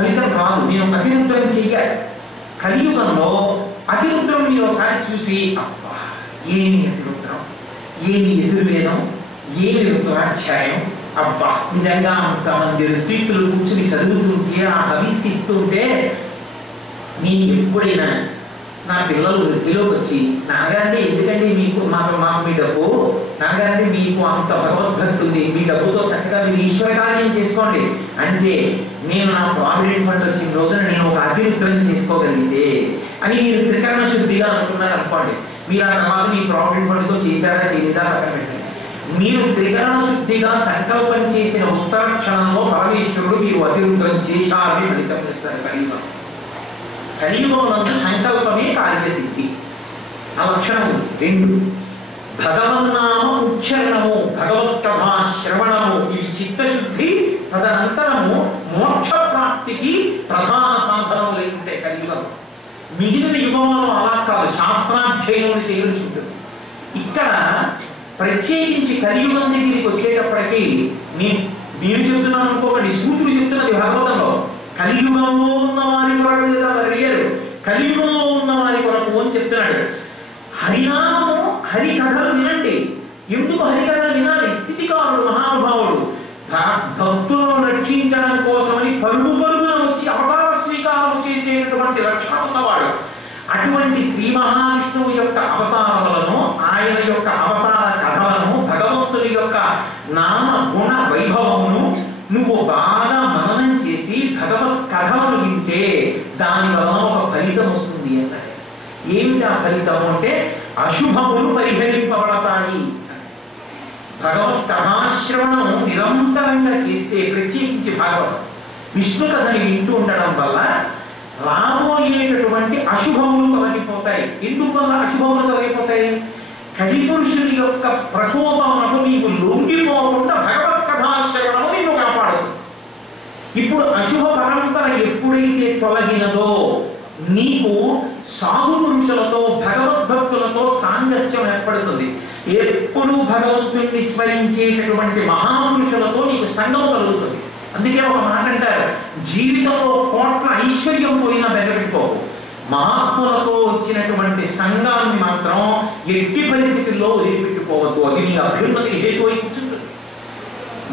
ఫలితం రాదు. నేను అతిరుద్రం చెయ్యాలి. కలియుగంలో అతిరుద్రం మీరు ఒకసారి చూసి అబ్బా ఏమి అతిరుద్రం, ఏమి యజుర్వేదం, ఏమి రుద్రాధ్యాయం, అబ్బా నిజంగా అంతమంది ఋత్విక్కులు కూర్చుని చదువుతుంటే ఆ హవిస్సిస్తుంటే నేను ఎప్పుడైనా నా పిల్లలు వృద్ధిలోకి వచ్చి నాన్నగారంటే ఎందుకంటే మీకు మాకు మీ డబ్బు, నాన్నగారంటే మీకు అంత భగవద్భక్తి ఉంది, మీ డబ్బుతో చక్కగా మీరు ఈశ్వర కార్యం చేసుకోండి అంటే నేను నా ప్రావిడెంట్ ఫండ్ వచ్చిన రోజున నేను ఒక అతిరుద్రం చేసుకోగలిగితే అని మీరు త్రికరణ శుద్ధిగా అనుకున్నారు అనుకోండి. మీరు ఆ తర్వాత మీ ప్రావిడెంట్ ఫండ్తో చేశారా చేయలేదా పక్కన పెట్టండి. మీరు త్రికరణ శుద్ధిగా సంకల్పం చేసిన ఉత్తర క్షణంలో పరమేశ్వరుడు మీరు అతిరుద్రం చేశారని ఫలితం చేస్తారు. కలియుగం కలియుగంలో సంకల్పమే కార్యసిద్ధి. ఆ లక్షణము రెండు. భగవన్నామ ఉచ్చరణము, భగవత్కథా శ్రవణము, ఇవి చిత్తశుద్ధి. తదనంతరము మోక్ష ప్రాప్తికి ప్రధాన సాధనము లేకుంటే కలియుగం. మిగిలిన యుగంలో అలా కాదు, శాస్త్రాధ్యయనం చేయాల్సి ఉంటుంది. ఇక్కడ ప్రత్యేకించి కలియుగం దగ్గరికి వచ్చేటప్పటికీ మీరు చెప్తున్నాను అనుకోకండి, సూత్రుడు చెప్తున్నది భాగవతంలో కలియుగంలో ఉన్న వారి కొరకు లేదా అడిగారు, కలియుగంలో ఉన్న వారి కొరకు అని చెప్తున్నాడు. హరినామము హరి కథలు వినండి. ఎందుకు హరికథలు వినాలి? స్థితికారుడు మహానుభావుడు భక్తులను రక్షించడం కోసమని పరుగు పరుగున వచ్చి అవతార స్వీకారం చేసేటటువంటి లక్షణం ఉన్నవాడు. అటువంటి శ్రీ మహావిష్ణువు యొక్క అవతారములను, ఆయన యొక్క అవతార కథలను, భగవంతుని యొక్క నామ గుణ వైభవమును నువ్వు బాగా మననం చేసి భగవత్ కథలను వింటే దాని వలన ఒక ఫలితం వస్తుంది అన్నాడు. ఏమిటి ఆ ఫలితం అంటే అశుభములు పరిహరింపబడతాయి. భగవత్ కథాశ్రవణం నిరంతరంగా చేస్తే, ప్రత్యేకించి భాగవతం విష్ణు కథని వింటూ ఉండడం వల్ల రాబోయేటటువంటి అశుభములు తొలగిపోతాయి. ఎందుకు వల్ల అశుభములు తొలగిపోతాయి? కలిపురుషుని యొక్క ప్రకోపమునకు నీవు లొంగిపోకుండా భగవత్ కథాశ్రవణము నిన్ను కాపాడుతుంది. ఇప్పుడు అశుభ పరంపర ఎప్పుడైతే తొలగినదో నీకు సాధు పురుషులతో భగవద్భక్తులతో సాంగత్యం ఏర్పడుతుంది. ఎప్పుడు భగవంతుణ్ణి స్మరించేటటువంటి మహాపురుషులతో నీకు సంగం కలుగుతుంది. అందుకే ఒక మాట అంటారు, జీవితంలో కోట్ల ఐశ్వర్యం పోయినా బెదపెట్టుకోకు, మహాత్ములతో వచ్చినటువంటి సంఘాన్ని మాత్రం ఎట్టి పరిస్థితుల్లో వదిలిపెట్టుకోవద్దు. అది నీ అభ్యున్నతికి హేతువై కూర్చుంటుంది.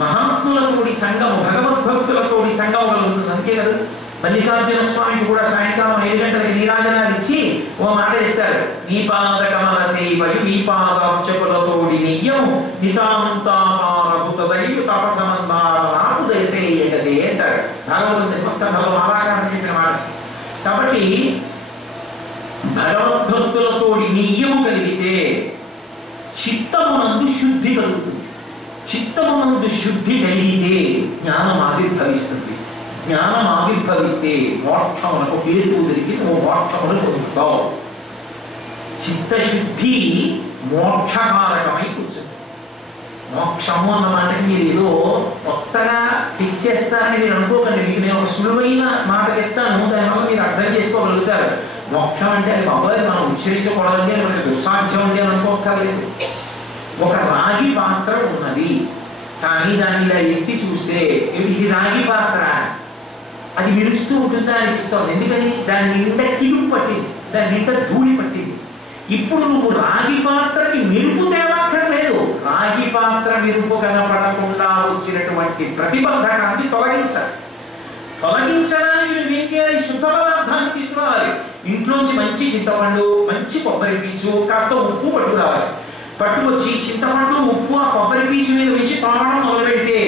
మహాత్ములతోడి సంఘం, భగవద్భక్తులతోడి సంఘం కలుగుతుంది. అందుకే కదా మల్లికార్జున స్వామికి కూడా సాయంకాలం 5 గంటలకి నీరాజనాలు ఇచ్చి ఓ మాట చెప్తారు, నీపాద కమల సేవయు నీపాదాక్షకులతోడి నియ్యము నితాంతాపారభుతదయు తపసమందారాకు దయసేయగదే అంటారు. భాగవతం జన్మస్కంధంలో మహాకారం చెప్పిన మాట. కాబట్టి భగవద్భక్తులతోడి నియ్యము కలిగితే చిత్తమునందు శుద్ధి కలుగుతుంది. చిత్తమునందు శుద్ధి కలిగితే జ్ఞానం ఆవిర్భవిస్తుంది. జ్ఞానం ఆవిర్భవిస్తే మోక్షములకు హేతువు జరిగి నువ్వు మోక్షమును పొందుతావు. చిత్తశుద్ధి మోక్షకారకమై కూర్చుంది. మోక్షము అన్న మాటకి మీరు ఏదో కొత్తగా తెచ్చేస్తారని మీరు అనుకోకండి. మీకు నేను ఒక సులువైన మాట చెప్తాను, దానివల్ల మీరు అర్థం చేసుకోగలుగుతారు. మోక్షం అంటే అది బాబాయ్ మనం ఉచ్చరించకూడదండి, మనకి దుస్సాధ్యం ఉంది అని అనుకోక్కర్లేదు. ఒక రాగి పాత్ర ఉన్నది, కానీ దాన్ని ఇలా ఎత్తి చూస్తే ఇది రాగి పాత్ర, అది విరుస్తూ ఉంటుందా అనిపిస్తుంది. ఎందుకని? దాని నిండా కిలుపు పట్టింది, దాని నిండా ధూళి పట్టింది. ఇప్పుడు నువ్వు రాగి పాత్రకి మెరుపు తేవక్కర్లేదు, రాగి పాత్ర మెరుపు కనపడకుండా వచ్చినటువంటి ప్రతిబంధకాన్ని తొలగించాలి. తొలగించడానికి నువ్వు ఏం చేయాలి? శుద్ధ పదార్థాన్ని తీసుకురావాలి. ఇంట్లోంచి మంచి చింతపండు, మంచి కొబ్బరి పీచు, కాస్త ఉప్పు పట్టుకురావాలి. పట్టుకొచ్చి చింతపండు, ఉప్పు ఆ కొబ్బరి పీచు మీద వేసి తోమడం మొదలు పెడితే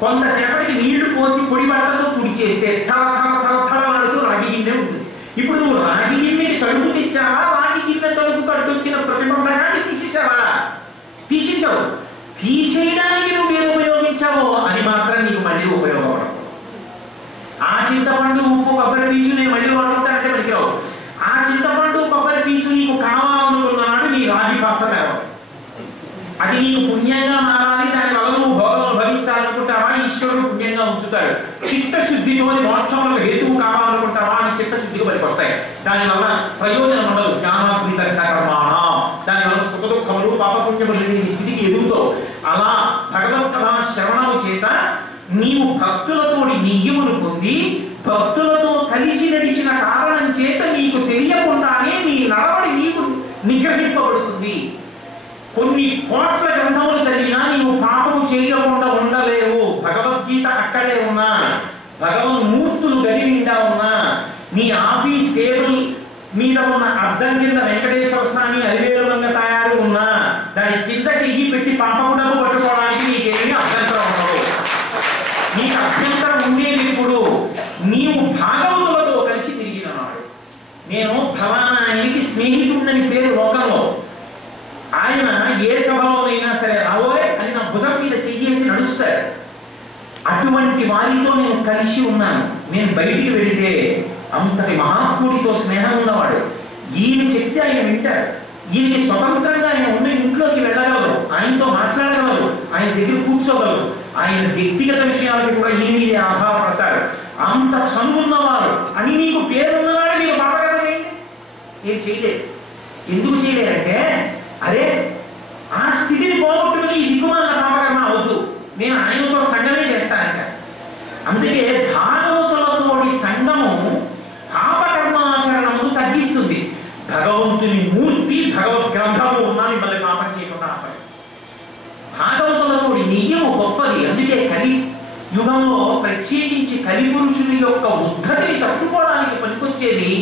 కొంతసేపటికి నీళ్లు పోసి పొడి బట్టతో తుడిచేస్తే తల తల తల తల పడుతూ రాగి గిన్నె ఉంటుంది. ఇప్పుడు నువ్వు రాగి గిన్నెని తడుపు తెచ్చావా, రాగి గిన్నె తడుపు కట్టొచ్చిన ప్రతిబంధకాన్ని తీసేసావా? తీసేసావు. తీసేయడానికి నువ్వు ఏం ఉపయోగించావో అది మాత్రం నీకు మళ్ళీ ఉపయోగపడదు. ఆ చింతపండు, ఉప్పు, కొబ్బరి పీచు నేను మళ్ళీ వాడుకుంటానంటే పనికిరావు. ఆ చింతపండు, కొబ్బరి పీచు నీకు కావాలనుకున్నాడు నీ రాగి పాత్ర. అది నీకు పుణ్యంగా మారాలి, దాని వల్ల నువ్వు భోగం భవించాలనుకుంటావా? ఈశ్వరుడు పుణ్యంగా ఉంచుతాడు. చిత్తశుద్ధితో మోక్షములకు హేతువు కావాలనుకుంటావా? అని చిత్తశుద్ధిగా పనికొస్తాయి. దానివల్ల ప్రయోజనం ఉండదు. జ్ఞానాత్మిక కర్మాణ, దానివల్ల సుఖ దుఃఖములు పాపపుణ్యములు స్థితికి ఎదుగుతావు. అలా భగవద్గీత శ్రవణము చేత నీవు భక్తులతోడి నియ్యమును పొంది భక్తులతో కలిసి నడిచిన కారణం చేత నీకు తెలియకుండానే నీ నడవడి నీకు నిగ్రహింపబడుతుంది. కొన్ని కోట్ల గ్రంథములు చదివినా నీవు పాపము చేయకుండా ఉండలేవు. భగవద్గీత అక్కడే ఉన్నా, భగవన్మూర్తులు గది నిండా ఉన్నా, నీ ఆఫీస్ టేబుల్ మీద ఉన్న అద్దం కింద వెంకటేశ్వర స్వామి అలివేలుమంగా తయారు ఉన్నా దాని కింద చెయ్యి పెట్టి పాపముడకు పట్టుకోవడానికి నీకేమీ అభ్యంతరం ఉండదు. నీకు అభ్యంతరం ఉండేది ఇప్పుడు నీవు భాగవతులతో కలిసి తిరిగినాడు. నేను ఫలానా ఆయనకి స్నేహితుడని పేరు లోకంలో. ఆయన ఏ సభలోనైనా సరే రావోయ్ అని నా భుజం మీద చెయ్యేసి నడుస్తాడు. అటువంటి వారితో నేను కలిసి ఉన్నాను. నేను బయటికి వెళితే అంతటి మహాత్ముడితో స్నేహం ఉన్నవాడు. ఈయన చెప్తే ఆయన వింటారు. ఈయనకి స్వతంత్రంగా ఆయన ఉన్న ఇంట్లోకి వెళ్ళగలరు, ఆయనతో మాట్లాడగలరు, ఆయన దగ్గర కూర్చోగలరు. ఆయన వ్యక్తిగత విషయాలకు కూడా ఈయన మీదే ఆధారపడతారు. అంత చనువున్నవారు అని నీకు పేరున్నవాడు మీరు పాపకథ చేయండి. మీరు చేయలేరు. ఎందుకు చేయలేరంటే అరే ఆ స్థితిని పోగొట్టుకుని ఈ దిక్కుమాల పాపకర్మ అవద్దు, నేను ఆయనతో సంగమే చేస్తానంట. అందుకే భాగవతులతోటి సంగము పాపకర్మాచరణము తగ్గిస్తుంది. భగవంతుని మూర్తి భగవద్ గ్రంథము ఉన్నా మిమ్మల్ని పాపం చేయకుండా ఆపదు. భాగవతులతోటి నియము గొప్పది. అందుకే కలి యుగంలో ప్రత్యేకించి కలిపురుషుని యొక్క ఉద్ధతిని తట్టుకోవడానికి పనికొచ్చేది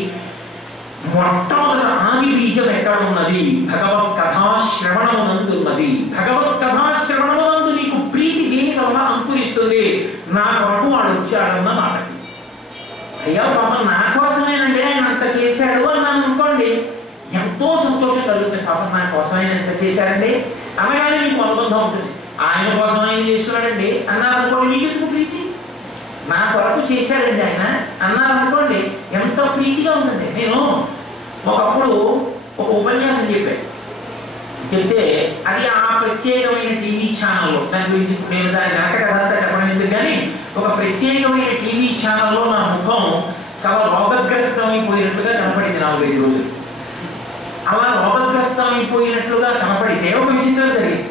మొట్టమొదట ఆది బీజం ఎక్కడ ఉన్నది? భగవత్ కథాశ్రవణమునందున్నది. భగవత్ కథాశ్రవణమునందు నీకు ప్రీతి దేని వల్ల అంకురిస్తుంది? నా కొరకు వాడు వచ్చాడన్న మాటకి. అయ్యా పాపం నా కోసమేనండి ఆయన అంత చేశాడు అన్నాను అనుకోండి, ఎంతో సంతోషం కలుగుతుంది. పాపం నా కోసం ఆయన ఎంత చేశాడండి అనగానే మీకు అనుబంధం ఉంటుంది. ఆయన కోసం ఆయన చేసుకున్నాడండి అన్నారు అనుకోండి, మీకు ఎందుకు ప్రీతి? నా కొరకు చేశాడండి ఆయన అన్నారు అనుకోండి, ఎంత ప్రీతిగా ఉంటుంది. నేను ఒకప్పుడు ఒక ఉపన్యాసం చెప్తే అది ఆ ప్రత్యేకమైన టీవీ ఛానల్లో, దాని గురించి నేను దాని వెనక కథ చెప్పడం ఎందుకు కానీ, ఒక ప్రత్యేకమైన టీవీ ఛానల్లో నా ముఖం చాలా రోగగ్రస్తమైపోయినట్లుగా కనపడింది 4-5 రోజులు. అలా రోగగ్రస్తమైపోయినట్లుగా కనపడితే ఒక విచిత్రం జరిగింది.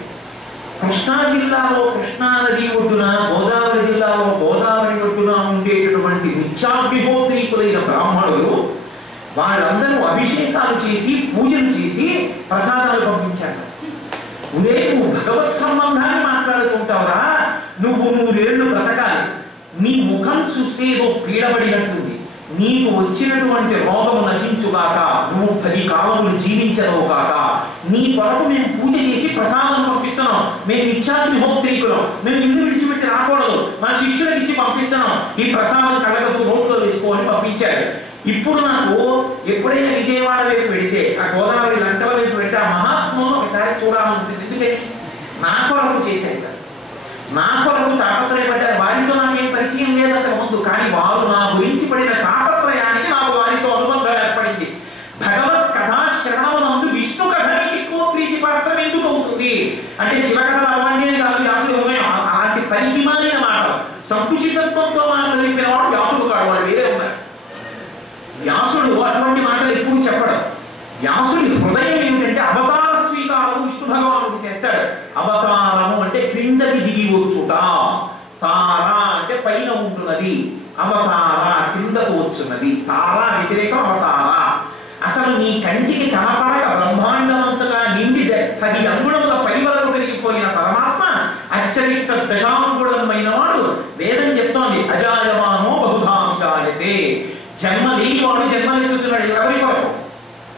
కృష్ణా జిల్లాలో కృష్ణా నది ఒడ్డున, గోదావరి జిల్లాలో గోదావరి ఒడ్డున ఉండేటటువంటి నిత్యాగ్నిహోత్రీకులైన బ్రాహ్మణులు వాళ్ళందరూ అభిషేకాలు చేసి పూజలు చేసి ప్రసాదాలు పంపించారు. నువ్వు భగవత్ సంబంధాన్ని మాట్లాడుకుంటావురా, నువ్వు 100 ఏళ్ళు బ్రతకాలి. నీ ముఖం చూస్తే ఏదో పీడబడినట్టుంది. నీకు వచ్చినటువంటి రోగము నశించుగాక, నువ్వు 10 కాలములు జీవించవు కాక. నీ కొరకు మేము పూజ చేసి ప్రసాదం పంపిస్తున్నాం. మేము నిత్యాగ్నిహోత్రీకులం, మేము ఇల్లు విడిచిపెట్టి రాకూడదు, మా శిష్యులకు ఇచ్చి పంపిస్తున్నాం. ఈ ప్రసాదం కళ్ళగదు నోట్లో వేసుకోని పంపించారు. ఇప్పుడు నాకు ఎప్పుడైనా విజయవాడ వైపు పెడితే, ఆ గోదావరి లంకల వైపు పెడితే ఆ మహాత్ములను ఒకసారి చూడాలనుకుంటుంది. ఎందుకంటే నా కొరకు చేశారు కదా, నా కొరకు తాపత్రయపడ్డారు. వారితో నాకేం పరిచయం లేదు అసలు ముందు, కానీ వారు నా గురించి పడిన తాపత్రయానికి నాకు వారితో అనుబంధం ఏర్పడింది. భగవత్ కథాశ్రవణమునందు విష్ణు కథ ఎక్కువ ప్రీతి పాత్రం ఎందుకు అవుతుంది అంటే, శివకథలు అవ్వండి అని కాదు వ్యాసుడు ఉదయం. అలాంటి పరిధిమాలిన మాట సంకుచితత్వంతో మాట్లాడిన వాడు వ్యాసుడు కాడు, వాడు వేరే ఉన్నారు. వ్యాసుడు అటువంటి మాటలు ఎప్పుడు చెప్పడం. వ్యాసుడి హృదయం ఏమిటంటే అవతార స్వీకారం విష్ణు భగవానుడు చేస్తాడు. అవతారము అంటే క్రిందకి దిగి వచ్చుట, తార అంటే పైన ఉంటున్నది, అవతార క్రిందకు వచ్చున్నది, తార వ్యతిరేకం అవతార. అసలు నీ కంటికి కనపడక బ్రహ్మాండమంతగా నిండి 10 అంగుళముల పై వరకు పెరిగిపోయిన పరమాత్మ అత్యధిక దశాంగుళమైన వాడు. వేదం చెప్తోంది అజాయమానో బహుధా విజాయతే. జన్మ లేనివాడు జన్మలెత్తుతున్నాడు. ఎవరి కొరకు?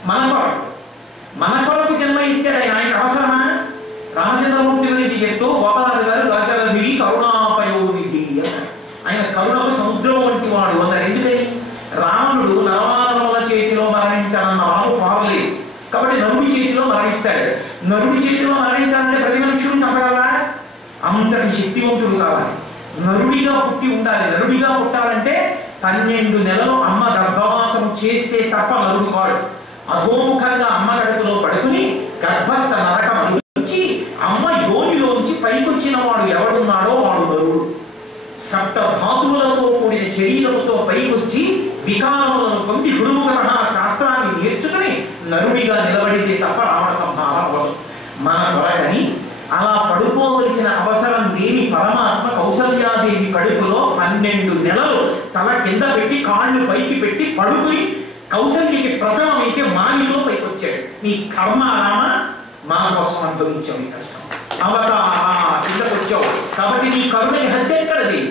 మన కొరకు. మన కొరకు జన్మ ఇచ్చాడు ఆయన. ఆయనకు అవసరమా? రామచంద్రమూర్తి గురించి చెప్తూ గోపాల గారు దశరథి కరుణాపయోనిధి అన్నారు. ఆయన కరుణకు సముద్రం వంటి వాడు అన్నారు. ఎందుకని? రావణుడు నరవానరుల చేతిలో మరణించాలన్న వాడు పావలేదు కాబట్టి నరుడి చేతిలో మరణిస్తాడు. నరుడి చేతిలో మరణించాలంటే ప్రతి మనుషుడు చంపగలరా? అంతటి శక్తివంతుడు కావాలి. నరుడిగా పుట్టి ఉండాలి. నరుడిగా పుట్టాలంటే 12 నెలలు అమ్మ గర్భవాసం చేస్తే తప్ప నరుడు కాడు. అధోముఖంగా అమ్మ గడుపులో పడుకుని గర్భస్థ నరకం అనుభవించి అమ్మ యోనిలోంచి పైకొచ్చిన వాడు ఎవడున్నాడో వాడు నరుడు. సప్తధాతువులతో కూడిన శరీరముతో పైకొచ్చి వికారములను పొంది గురుముఖత శాస్త్రాన్ని నేర్చుకుని నరుడిగా నిలబడితే తప్ప రావణ సంహారం అవ్వదు. మన కొరకని అలా పడుకోవలసిన అవసరం లేని పరమాత్మ కౌసల్యాదేవి కడుపులో 12 నెలలు తల కింద పెట్టి కాళ్ళు పైకి పెట్టి పడుకుని కౌసల్యకి ప్రసవం అయితే మానితో పైకి వచ్చాడు. నీ కర్మ రామ, మా కోసం అనుభవించావు ఈ కష్టం, అవతారా కిందకు వచ్చావు కాబట్టి నీ కరుణకి హద్దెక్కడది?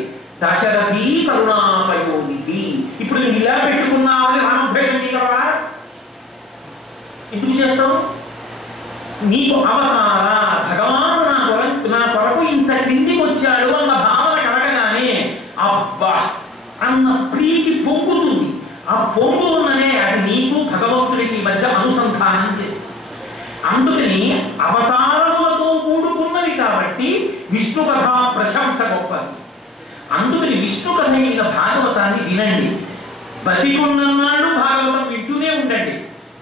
దశరథి కరుణాపయోనిధి. ఇప్పుడు నువ్వు ఇలా పెట్టుకున్నావని రామద్వేషం చేయగలవా? ఎందుకు చేస్తావు? నీకు అవతార భగవాను నా కొరకు ఇంత క్రిందికి వచ్చాడు అన్న భావన కలగగానే అబ్బా అన్న ప్రీతి పొంగుతుంది. ఆ పొంగు ఉన్ననే అది నీకు భగవంతుడికి మధ్య అనుసంధానం చేస్తుంది. అందుకని అవతారములతో కూడుకున్నవి కాబట్టి విష్ణు కథ ప్రశంస గొప్పది. అందుకని విష్ణు కథ అయిన భాగవతాన్ని వినండి. బతికున్ననాడు భాగవతం వింటూనే ఉండండి.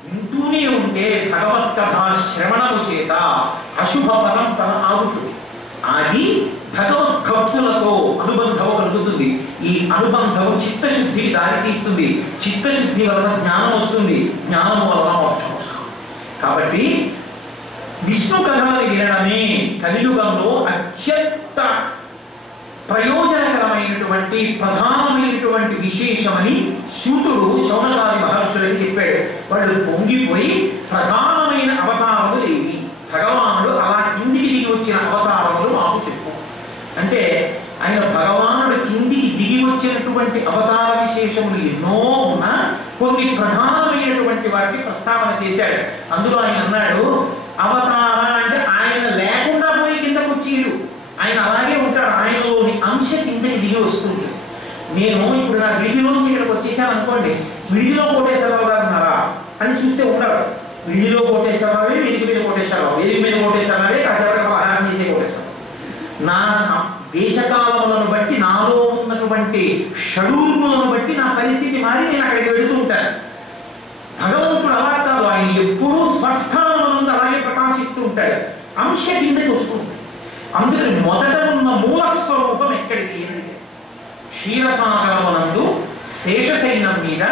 వింటూనే ఉంటే భగవత్కథ శ్రవణము చేత అశుభ పరంపర ఆగుతుంది. ఆగి భగవద్భక్తులతో అనుబంధం కలుగుతుంది. ఈ అనుబంధం చిత్తశుద్ధికి దారితీస్తుంది. చిత్తశుద్ధి వలన జ్ఞానం వస్తుంది. జ్ఞానం వలన మోక్షం వస్తుంది. కాబట్టి విష్ణు కథని వినడమే కలియుగంలో అత్యంత ప్రయోజనకరమైనటువంటి ప్రధానమైనటువంటి విశేషమని శూటుడు శౌనకాది మహర్షులకి చెప్పాడు. వాళ్ళు పొంగిపోయి ప్రధానమైన అవతారములు ఏవి, భగవానుడు అలా కిందికి దిగి వచ్చిన అవతారములు మాకు చెప్పు అంటే, ఆయన భగవానుడు కిందికి దిగి వచ్చినటువంటి అవతార విశేషములు ఎన్నో ఉన్నా కొన్ని ప్రధానమైనటువంటి వాటిని ప్రస్తావన చేశాడు. అందులో ఆయన అన్నాడు, అవతార అంటే ఆయన లేకుండా పోయి కిందకు వచ్చేడు, ఆయన అలాగే ఉంటాడు, ఆయనలోని అంశ కిందకి దిగి వస్తుంది. నేను ఇప్పుడు నా విడిదిలోంచి ఇక్కడికి వచ్చేసాను అనుకోండి, విడిదిలో కోటేశ్వరరావు గారు ఉన్నారా అని చూస్తే ఉండరు. విడిదిలో కోటేశ్వరరావే, వేదిక మీద కోటేశ్వరరావు, వేదిక మీద కోటేశ్వరరావే, కాసేపటికి ఆహారం చేసే కోటేశ్వరరావు. నా దేశకాలములను బట్టి నాలో ఉన్నటువంటి షడూర్ములను బట్టి నా పరిస్థితి మారి నేను అక్కడికి వెళుతూ ఉంటాను. భగవంతుడు అలా కాదు, ఆయన ఎప్పుడూ స్వస్థానమునందు అలాగే ప్రకాశిస్తూ ఉంటాడు, అంశ కిందకి వస్తుంది. అందుకని మొదట ఉన్న మూలస్వరూపం ఎక్కడిది అంటే, క్షీరసాగరమునందు శేషశైనం మీద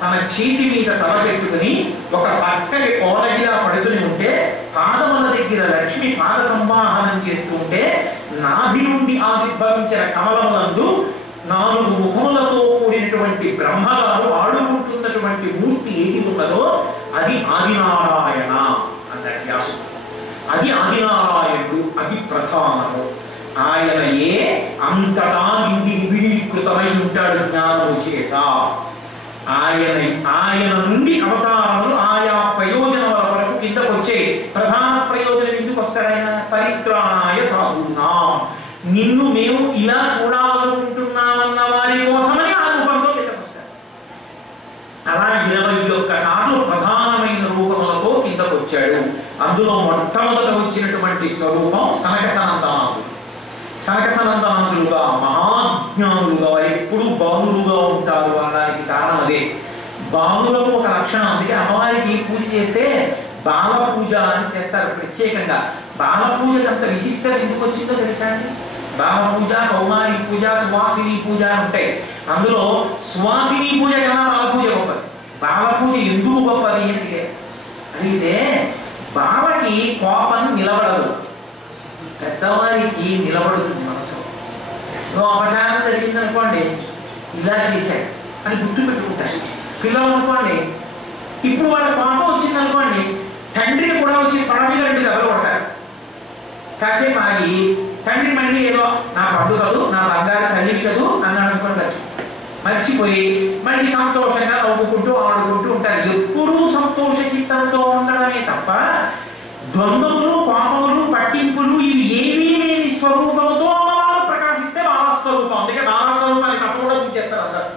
తన చేతి మీద తల పెట్టుకుని ఒక పక్కకి ఓలగిలా పడుకుని ఉంటే, పాదముల దగ్గర లక్ష్మి పాద సంవాహనం చేస్తూ ఉంటే, నాభి నుండి ఆవిర్భవించిన కమలమునందు 4 ముఖములతో కూడినటువంటి బ్రహ్మగారు ఆడుకుంటున్నటువంటి మూర్తి ఏది ఉన్నదో అది ఆదినారాయణ అన్నాడు వ్యాసుడు. అది ఆదినారాయణుడు, అది ప్రధానము. ఆయనయే అంతటా విడీకృతమై ఉంటాడు జ్ఞానము చేత. ఆయన నుండి అవతారములు ఆయా ప్రయోజనముల వరకు కిందకు వచ్చే. ప్రధాన ప్రయోజనం ఎందుకు వస్తాడు ఆయన? పరిత్రాణాయ సాధూనాం, నిన్ను మేము ఇలా చూడాలనుకుంటున్నామన్న వారి కోసమని ఆ రూపంలో కిందకు వస్తాడు. అలా 21 సార్లు ప్రధానమైన రూపములతో కిందకు వచ్చాడు. అందులో మొట్టమొదట వచ్చినటువంటి స్వరూపం సనక సనందనాథుడు. సనక సనందనాథులుగా మహాజ్ఞానులుగా ఎప్పుడు బాలులుగా ఉంటారు అనడానికి కారణం అదే. బాలులకు ఒక లక్షణం, అందుకే అమ్మవారికి పూజ చేస్తే బాల పూజ అని చేస్తారు ప్రత్యేకంగా. బాల పూజకు అంత విశిష్టత ఎందుకు వచ్చిందో తెలుసా అండి? బాల పూజ, కౌమారి పూజ, సువాసిని పూజ ఉంటాయి. అందులో సువాసిని పూజ కన్నా బాల పూజ గొప్పది. బాల పూజ ఎందుకు గొప్పది అంటే, అయితే బాలకి కోపం నిలబడదు, పెద్దవారికి నిలబడుతుంది మనసు. అపచారం జరిగింది అనుకోండి, ఇలా చేశాడు అని గుర్తు పెట్టుకుంటారు. పిల్లలు అనుకోండి, ఇప్పుడు వాళ్ళ కోపం వచ్చింది అనుకోండి, తండ్రిని కూడా వచ్చి పడ మీద 2 దెబ్బలు కొడతారు. కాసేపు ఆగి తండ్రి మళ్ళీ ఏదో నా పడ్డు కదూ, నా బంగారు తల్లి కదూ అన్నాడు అనుకోండి, మర్చిపోయి మళ్ళీ సంతోషంగా నవ్వుకుంటూ ఆడుకుంటూ ఉంటారు. ఎప్పుడూ సంతోష చిత్తంతో ఉండడమే తప్ప ద్వంద్వములు, పాపములు, పట్టింపులు ఇవి ఏమీ లేని స్వరూపముతో అమ్మవారు ప్రకాశిస్తే బాలస్వరూపం. అందుకే బాలస్వరూపాన్ని తప్ప కూడా పూజేస్తారు అందరు.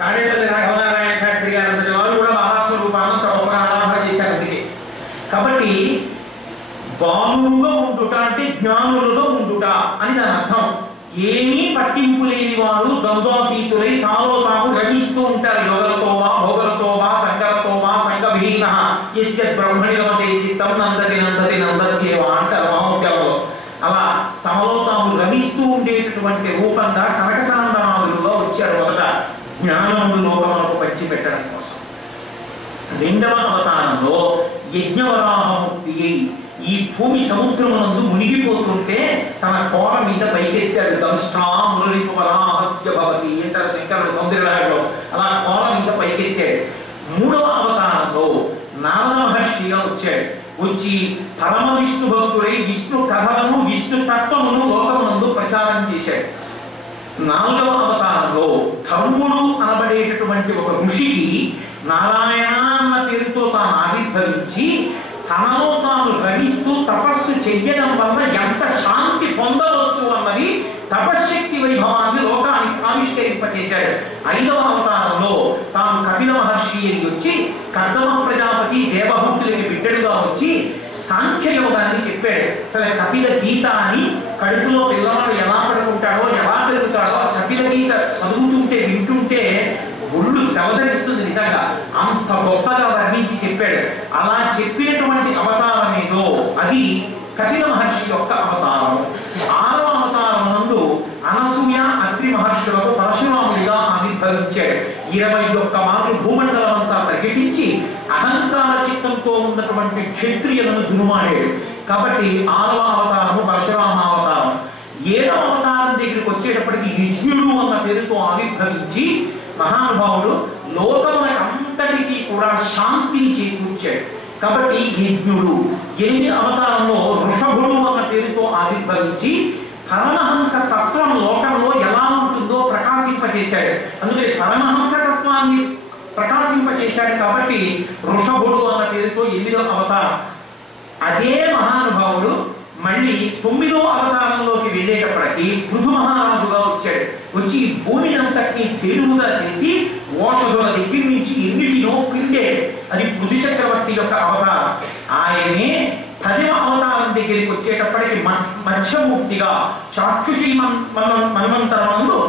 కాళేపల్లి రాఘవనారాయణ శాస్త్రి గారు వారు కూడా బాలస్వరూపాలను గొప్పగా ఆరాధన చేశారు. అందుకే కాబట్టి బాలుగా ఉండుట అంటే జ్ఞానులుగా ఉండుట అని దాని అర్థం. ఏమీ పట్టింపు లేని వారు ద్వంద్వాతీతులై తాలో తాము రమిస్తూ ఉంటారు. యోగలతో వా, భోగలతో వా, సంగలతో వా, సంగవిహీన యస్య బ్రహ్మణి రమతే చిత్తం నందతి నందతి నందచేవా అంటారు మహోద్యోగంలో. అలా తమలో తాము రమిస్తూ ఉండేటటువంటి రూపంగా సనక సనందనాథులుగా వచ్చాడు. మొదట జ్ఞానములు లోకములకు పంచిపెట్టడం కోసం. 2వ అవతారంలో యజ్ఞవరాహమూర్తి ఈ భూమి సముద్రమునందు మునిగిపోతుంటే తన కోర మీద పైకెత్తాడు. దంష్టా మురళిపరాహస్య భవతి అంటారు శంకరుడు సౌందర్యరాజులో. అలా కోర మీద పైకెత్తాడు. మూడవ అవతారంలో నారద మహర్షిగా వచ్చాడు. వచ్చి పరమ విష్ణు భక్తుడై విష్ణు కథలను విష్ణు తత్వమును లోకమునందు ప్రచారం చేశాడు. నాలుగవ అవతారంలో ధర్ముడు అనబడేటటువంటి ఒక ఋషికి నారాయణ అన్న పేరుతో తాను ఆవిర్భవించి తనలో తాను రమిస్తూ తపస్సు చెయ్యడం వల్ల ఎంత శాంతి పొందవచ్చు అన్నది తపశ్శక్తి వైభవాన్ని లోకానికి ఆవిష్కరింపచేశాడు. ఐదవ అవతారంలో తాను కపిల మహర్షి అని వచ్చి కర్దమ ప్రజాపతి దేవహూతులకి బిడ్డడుగా వచ్చి సాంఖ్యయోగాన్ని చెప్పాడు. సరే కపిల గీత అని కడుపులో పిల్లవాడు ఎలా పడుకుంటాడో ఎలా పెరుగుతాడో కపిల గీత చదువుతుంటే వింటుంటే ఒళ్ళు చవదరిస్తుంది. నిజంగా అంత గొప్పగా వర్ణించి చెప్పాడు. అలా చెప్పినటువంటి అవతారం ఏదో అది కపిల మహర్షి యొక్క అవతారం. ఆరవ అవతారం నందు అనసూయ అత్రి మహర్షులకు పరశురాముడిగా ఆవిర్భవించాడు. 21 మార్లు భూమండలం అంతా ప్రకటించి అహంకార చిత్తంతో ఉన్నటువంటి క్షత్రియులను దుర్మాడాడు. కాబట్టి ఆరవ అవతారము పరశురామ అవతారం. 7వ అవతారం దగ్గరికి వచ్చేటప్పటికి యజ్ఞుడు అన్న పేరుతో ఆవిర్భవించి మహానుభావుడు లోకములకు అంతటికీ కూడా శాంతిని చేకూర్చాడు. కాబట్టి యజ్ఞుడు. 8వ అవతారంలో వృషభుడు అన్న పేరుతో ఆవిర్భవించి పరమహంస తత్వం లోకంలో ఎలా ఉంటుందో ప్రకాశింపచేశాడు. అందుకే పరమహంస తత్వాన్ని ప్రకాశింపచేశాడు కాబట్టి వృషభుడు అన్న పేరుతో 8వ అవతారం. అదే మహానుభావుడు మళ్ళీ 9వ అవతారంలోకి వెళ్ళేటప్పటికీ పృథు మహారాజుగా వచ్చాడు. వచ్చి భూమిని అంతటినీ తేలుగా చేసి ఓషధుల దగ్గర నుంచి ఎన్నిటినో పిండాడు. అది పృథు చక్రవర్తి యొక్క అవతారం. ఆయనే 10వ అవతారం దగ్గరికి వచ్చేటప్పటికి మత్స్యమూర్తిగా చాక్షుషి మన్వంతరమందు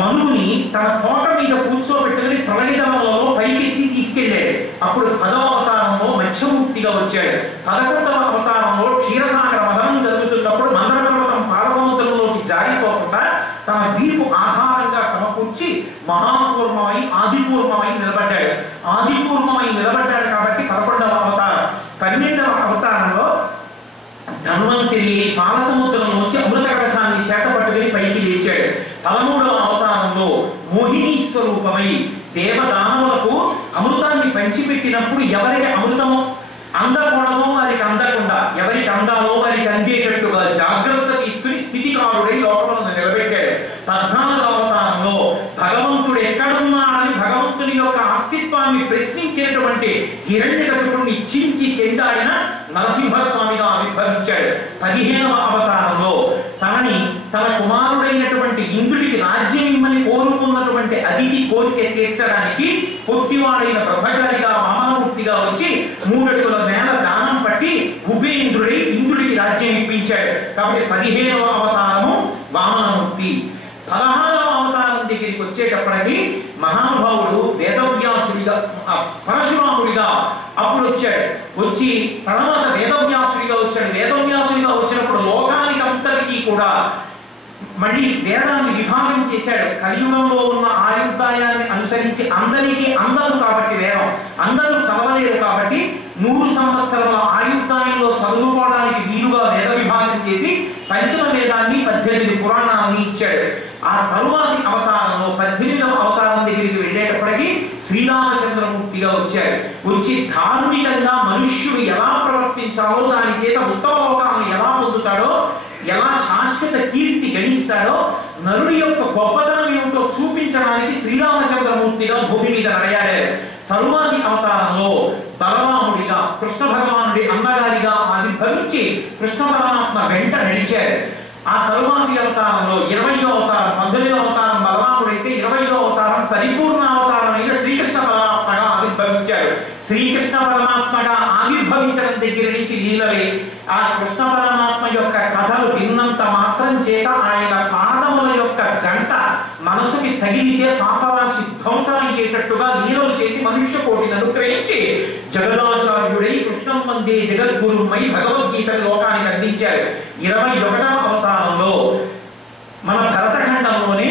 మనువుని తన తోట మీద కూర్చోబెట్టుకుని ప్రళయదలలో పైకెత్తి తీసుకెళ్ళాడు. అప్పుడు 10వ అవతారంలో మత్స్యమూర్తిగా వచ్చాడు. 11వ అవతారంలో క్షీరసాగర మదనం జరుగుతున్నప్పుడు మందరపర్వతం పాలసముద్రంలోకి జారిపోకుండా తన వీపు ఆధారంగా సమకూర్చి మహాపూర్వమై ఆదిపూర్వమై నిలబడ్డాడు. ఆదిపూర్వమై నిలబడ్డాడు కాబట్టి 11వ అవతారం. 12వ అవతారంలో ధన్వంతరి పాలసముద్రంలోంచి అమృత కలశాన్ని చేతపట్టుకుని పైకి లేచాడు. 13వ అవతారంలో మోహిని స్వరూపమై దేవదానవులకు అమృతాన్ని పంచిపెట్టినప్పుడు ఎవరికి అమృతం అందకూడదో వారికి అందకుండా, ఎవరికి అందాలో వారికి అందేటట్టుగా జాగ్రత్త తీసుకుని స్థితికారుడై లోకంలో నిలబెట్టాడు. 14వ అవతారంలో భగవంతుడు ఎక్కడున్నాడని భగవంతుని యొక్క అస్తిత్వాన్ని ప్రశ్నించేటువంటి హిరణ్యకశిపుడిని చించి చెండాడిన నరసింహస్వామిగా ఆవిర్భవించాడు. 15వ అవతారంలో తన కుమారుడైనటువంటి ఇంద్రుడికి రాజ్యం ఇమ్మని కోరుకున్నటువంటి అతిథి కోరిక తీర్చడానికి పొట్టివాడైన బ్రహ్మచారిగా వామనమూర్తిగా వచ్చి 3 అడుగుల నేల దానం పట్టి ఉపేంద్రుడై ఇంద్రుడికి రాజ్యం ఇప్పించాడు. కాబట్టి 15వ అవతారము వామనమూర్తి. 16వ అవతారం దగ్గరికి వచ్చేటప్పటికి మహానుభావుడు వేదవ్యాసుడిగా పరశురాముడిగా అప్పుడు వచ్చాడు. వచ్చి తర్వాత వేదవ్యాసుడిగా వచ్చాడు. వేదవ్యాసుడిగా వచ్చినప్పుడు లోకానికి అంతటికీ కూడా మళ్ళీ వేదాన్ని విభాగం చేశాడు. కలియుగంలో ఉన్న ఆయుర్దాయాన్ని అనుసరించి అందరికీ అందరు కాబట్టి వేదం అందరూ చదవలేరు కాబట్టి 100 సంవత్సరాల ఆయుర్దాయంలో చదువుకోవడానికి వీలుగా వేద విభాగం చేసి పంచమ వేదాన్ని 18 పురాణాలని ఇచ్చాడు. ఆ తరువాతి అవతారంలో 18వ అవతారం దగ్గరికి వెళ్ళేటప్పటికీ శ్రీరామచంద్రమూర్తిగా వచ్చాడు. వచ్చి ధార్మికంగా మనుష్యుడు ఎలా ప్రవర్తించాలో, దాని చేత ఉత్తమ లోకాలను ఎలా పొందుతాడో, ఎలా శాశ్వత కీర్తి గణిస్తాడో, నరుడి యొక్క గొప్పతనం ఏమిటో చూపించడానికి శ్రీరామచంద్రమూర్తిగా భూమి మీద నడయాడారు. తరువాతి అవతారంలో బలరాముడిగా కృష్ణ భగవానుడి అన్నగారిగా ఆవిర్భవించి కృష్ణ పరమాత్మ వెంట నడిచారు. ఆ తరువాతి అవతారంలో 20వ అవతారం 19వ అవతారం బలరాముడైతే 20వ అవతారం పరిపూర్ణ అవతారమైన శ్రీకృష్ణ పరమాత్మగా ఆవిర్భవించారు. శ్రీకృష్ణ పరమాత్మగా ఆవిర్భవించడం దగ్గర నుంచి లీలలే. ఆ కృష్ణ పరమాత్మ యొక్క కథలు విన్నంత మాత్రం చేత ఆయన పాదముల యొక్క జంట మనసుకి తగిలితే పాపరాశి ధ్వంసమయ్యేటట్టుగా లీలలు చేసి మనుష్య కోటిని అనుగ్రహించి జగదాచార్యుడై కృష్ణం వందే జగద్గురుమై భగవద్గీతని లోకానికి అందించారు. 21వ అవతారంలో మన భరతఖండంలోనే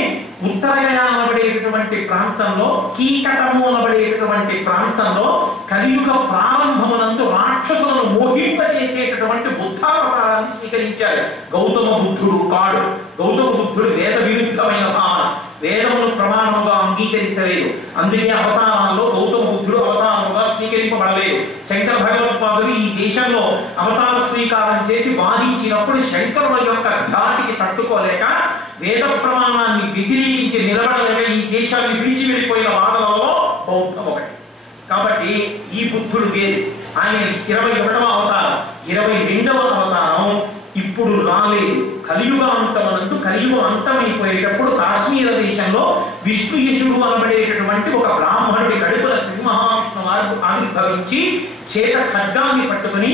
ఉత్తరగయ అనబడేటటువంటి అనబడేటటువంటి ప్రాంతంలో, కీకటము అనబడేటటువంటి ప్రాంతంలో కలియుగ ప్రారంభమునందు రాక్షసులను మోహింపచేసేటటువంటి బుద్ధావతారాన్ని స్వీకరించారు. గౌతమ బుద్ధుడు కాడు. గౌతమ బుద్ధుడు వేద విరుద్ధమైన భావన, వేదమును ప్రమాణముగా అంగీకరించలేదు. అందుకే అవతారంలో గౌతమ బుద్ధుడు అవతారముగా స్వీకరింపబడలేదు. శంకర భగవత్పాదులు ఈ దేశంలో అవతార స్వీకారం చేసి వాదించినప్పుడు శంకరుల యొక్క ధాటికి తట్టుకోలేక, వేద ప్రమాణాన్ని వ్యతిరేకించి నిలబడలేక ఈ దేశాన్ని విడిచి వెళ్ళిపోయిన వాదనలో బౌద్ధం ఒకటి. కాబట్టి ఈ బుద్ధుడు వేరు. ఆయన 21వ అవతారం. 22వ అవతారం ఇప్పుడు రాలేదు. కలియుగ అంతమనందు కలియుగం అంతమైపోయేటప్పుడు కాశ్మీర దేశంలో విష్ణుయశుడు అనబడేటటువంటి ఒక బ్రాహ్మణుడి కడుపుల శ్రీ మహావిష్ణు వారు ఆవిర్భవించి చేత ఖడ్గాన్ని పట్టుకుని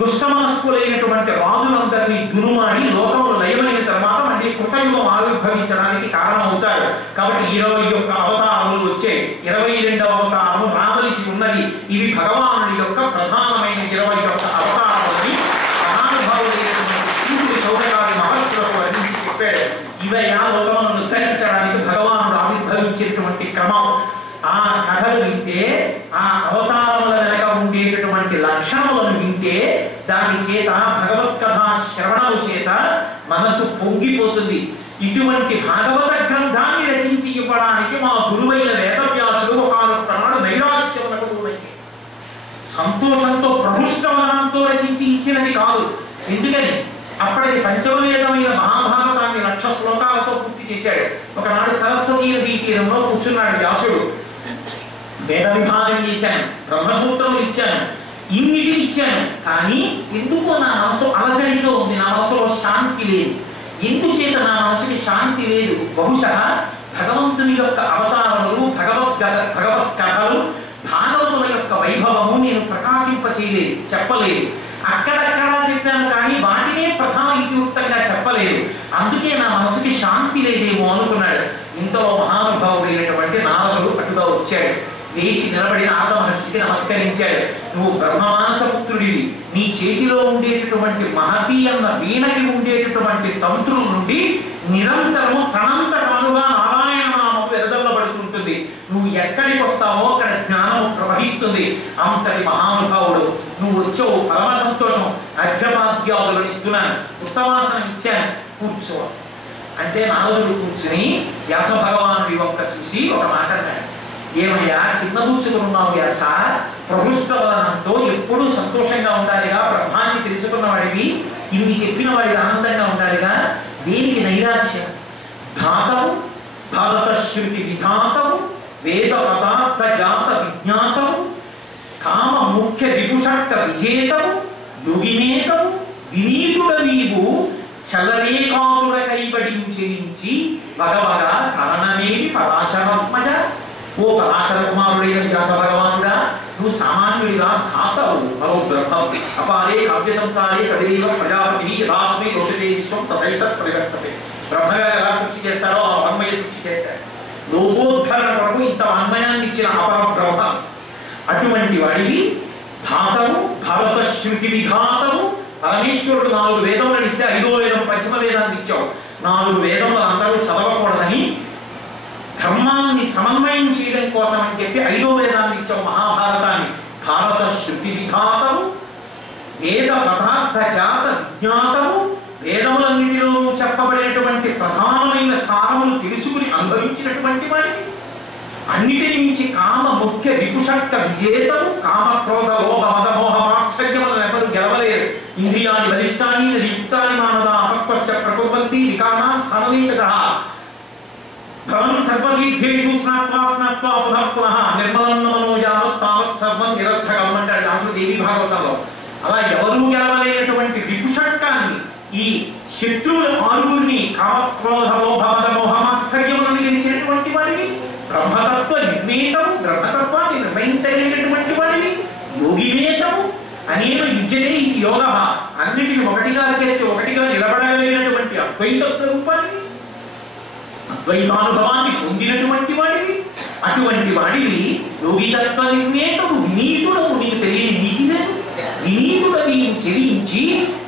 దుష్టమనస్కులైనటువంటి రాజులందరినీ దునుమాడి లోకములు లయమైన తర్వాత మళ్ళీ కృతయుగం ఆవిర్భవించడానికి కారణమవుతారు. కాబట్టి 21 అవతారములు వచ్చాయి. 22వ అవతారము రావలసి ఉన్నది. ఇవి భగవానుడి యొక్క ప్రధానమైన 21 అవతారములని మహానుభావులైనటువంటి సూర్యుడు చౌదగారి మహర్షులకు అందించి చెప్పాడు. ఇవయా లోకములను ఉద్ధరించడానికి భగవానుడు ఆవిర్భవించేటువంటి క్రమం. ఆ కథలు వింటే, ఆ అవతారముల వెనక ఉండేటటువంటి లక్షణములను వింటే, దాని చేత భగవత్కథా శ్రవణము చేత మనసు పొంగిపోతుంది. ఇటువంటి భాగవత గ్రంథాన్ని రచించి ఇవ్వడానికి మా గురువైన వేదవ్యాసుడు ఒకనాడు నైరాశ్యములకు గురైంది. సంతోషంతో ప్రహృష్టవనంతో రచించి ఇచ్చినది కాదు. ఎందుకని? అప్పటికి పంచమవేదమైన మహాభారతాన్ని 1,00,000 శ్లోకాలతో పూర్తి చేశాడు. ఒకనాడు సరస్వతీ నదీ తీరంలో కూర్చున్నాడు వ్యాసుడు. వేద విభాగం చేశాను, బ్రహ్మసూత్రములు ఇచ్చాను, ఇన్నిటి ఇచ్చాను, కానీ ఎందుకో నా మనసు అలజడితో ఉంది. నా మనసులో శాంతి లేదు. ఎందుచేత నా మనసుకి శాంతి లేదు? బహుశా భగవంతుని యొక్క అవతారములు, భగవత్ కథలు, భాగవతుల యొక్క వైభవము నేను ప్రకాశింపచేయలేదు, చెప్పలేదు. అక్కడక్కడా చెప్పాను కానీ వాటినే ప్రధాన ఇతివృత్తంగా చెప్పలేదు. అందుకే నా మనసుకి శాంతి లేదేమో అనుకున్నాడు. ఇంతలో మహానుభావుడైనటువంటి నారదుడు అటుగా వచ్చాడు. లేచి నిలబడి నారద మహర్షికి నమస్కరించాడు. నువ్వు బ్రహ్మమానస పుత్రుడివి. నీ చేతిలో ఉండేటటువంటి మహతి అన్న వీణకి ఉండేటటువంటి తంత్రుల నుండి నిరంతరము తనంత తానుగా నారాయణ నామము వెదజల్లబడుతుంటుంది. నువ్వు ఎక్కడికి వస్తావో అక్కడ జ్ఞానము ప్రవహిస్తుంది. అంతటి మహానుభావుడు నువ్వు వచ్చావు, పరమ సంతోషం. అర్ఘ్యపాద్యాదులను ఇస్తున్నాను, ఉత్తమాసనం ఇచ్చాను, కూర్చో అంటే నారదుడు కూర్చుని వ్యాస భగవానుడి వంక చూసి ఒక మాట అన్నాడు. ఏమయ్యా చిన్నబూచుకున్నావు వ్యాస? ప్రహృష్టవదనంతో ఎప్పుడూ సంతోషంగా ఉండాలిగా, బ్రహ్మాన్ని తెలుసుకున్న వాడివి, ఇన్ని చెప్పిన వాడి ఆనందంగా ఉండాలిగా, దేనికి నైరాశ్యం? ధాతవు, భారత శృతి విధాతవు, వేద పదార్థ జాత విజ్ఞాతవు, కామ ముఖ్య విభుషట్ట విజేతవు, యోగినేతవు, వినీతుడవీవు, చలరేకాతుల కైబడించి భగవగ కరణమేమి పరాశరత్మజ. ఓ పరాశర కుమారుడైన వ్యాస భగవానుడా, నువ్వు సామాన్యుడిగా ధాతవు, మరో బ్రహ్మం. అపారే కావ్య సంసారే కవిరేవ ప్రజాపతి యథాస్మై రోషతే విశ్వం తథైతత్ ప్రవర్తతే. బ్రహ్మగారు ఎలా సృష్టి చేస్తారో ఆ వాన్మయ సృష్టి చేస్తారు. లోకోద్ధరణ కొరకు ఇంత వాన్మయాన్ని ఇచ్చిన అపర బ్రహ్మ. అటువంటి వాడివి ధాతవు, భారత శృతి విధాతవు. పరమేశ్వరుడు 4 వేదములను ఇస్తే 5వ వేదం పంచమ వేదాన్ని ఇచ్చావు. 4 వేదములు అందరూ చదవకూడదని ధర్మాన్ని సమన్వయం చేయడం కోసం అని చెప్పి 5వ వేదాన్ని ఇచ్చావు, మహాభారతాన్ని. భారత శృతి విధాతవు, వేద పదార్థ జాత విజ్ఞాతవు. వేదములన్నిటిలో చెప్పబడేటువంటి ప్రధానమైన సారములు తెలుసుకుని అనుభవించినటువంటి వాడిని. అన్నిటిని మించి కామ ముఖ్య విపుషట్ట విజేతము. కామ క్రోధ లోభ మద మోహ మాత్సర్యములను ఎవరు గెలవలేరు. ఇంద్రియాన్ని బలిష్టాన్ని యుక్తాన్ని మానవ అపక్వస్య ప్రకుర్వంతి వికారాం స్థానలేకశః. భవం సర్వతీర్థేషు స్నాత్వా స్నాత్వా పునః పునః నిర్మలం మనో యావత్ తావత్ సర్వం నిరర్థకం అంటాడు దాంట్లో దేవి భాగవతంలో. అలా ఎవరూ గెలవలేనటువంటి విపుషట్టాన్ని, ఈ శత్రువుల 6గురిని, కామక్రోధ లోభ మద మోహ మాత్సర్యములను గెలిచేటువంటి వాడిని, బ్రహ్మతత్వ నిర్ణేతము, బ్రహ్మతత్వాన్ని నిర్ణయించగలిగినటువంటి వాడిని, యోగినేతము. అనేక యుజ్యతే ఇది యోగ. అన్నిటిని ఒకటిగా చేర్చి ఒకటిగా నిలబడగలిగినటువంటి అద్వైత స్వరూపాన్ని, అద్వైతానుభవాన్ని పొందినటువంటి వాడివి. అటువంటి వాడివి యోగితత్వ నిర్ణేతము, వినీతుడము. నీకు తెలియని నీతి లేదు. వినీతుడవి చెలించి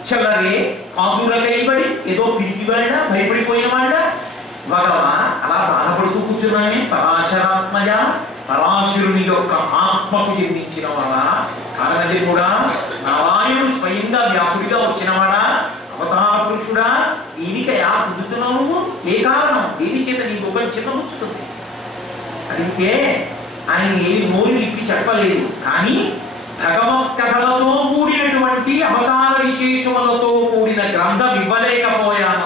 చలరే కాదురకైబడి ఏదో పిరికి వాళ్ళ భయపడిపోయిన వాళ్ళ భగవా అలా బాధపడుతూ కూర్చున్నానే పరాశరాత్మజ, పరాశరుని యొక్క ఆత్మకు జన్మించిన వాడా, కారణది కూడా నారాయణుడు స్వయంగా వ్యాసుడిగా వచ్చినవాడా, అవతార పురుషుడా, దీనికయా పొందుతున్నావు? ఏ కారణం? దేని చేత నీ ముఖం చిన్నముచ్చుతుంది? అడిగితే ఆయన ఏమి నోరు విప్పి చెప్పలేదు. కానీ భగవత్ కథలతో కూడినటువంటి అవతార విశేషములతో కూడిన గ్రంథం ఇవ్వలేకపోయాను